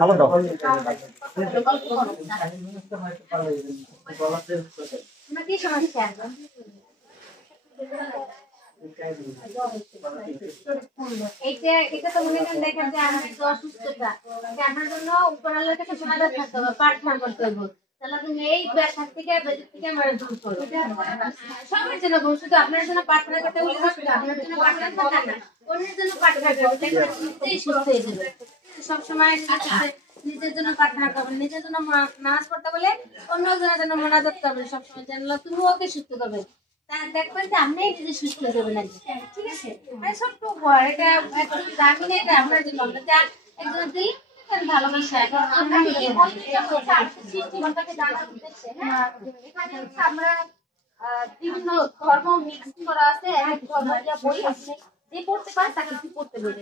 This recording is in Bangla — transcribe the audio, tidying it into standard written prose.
খাবার দাও। কি সমস্যা? এটা তো মনে করেন দেখেন যে আমি তো অসুস্থতা আপনার জন্য উপর আল্লাহর কাছে সমাধান থাকতে হবে, প্রার্থনা করতে হবে। তাহলে তুমি এই ব্যথা থেকে বেঁচে থেকে আমার দূর করো। সবার জন্য শুধু আপনার জন্য প্রার্থনা করতে বলে শুধু আপনার জন্য প্রার্থনা করতে না, অন্যের জন্য প্রার্থনা করতে নিজেই সুস্থ হয়ে যাবে। সবসময় নিজের জন্য প্রার্থনা করবেন, নিজের জন্য নামাজ পড়তে বলে অন্যজনের জন্য মোনাজাত করবেন সবসময়, জানলো তুমি ওকে সুস্থ করবে। দেখবেন যে আপনি নিজে সুস্থ হয়ে যাবেন আজকে, ঠিক আছে? মানে ছোট্ট উপহার, এটা একদম দামি না, এটা আপনার জন্য যা একজন দিই ভালোবাসা। এখানে আমরা বিভিন্ন ধর্ম মিক্স করা আছে, এক ধর্ম বই আপনি যে পড়তে পারেন তাকে পড়তে বলি।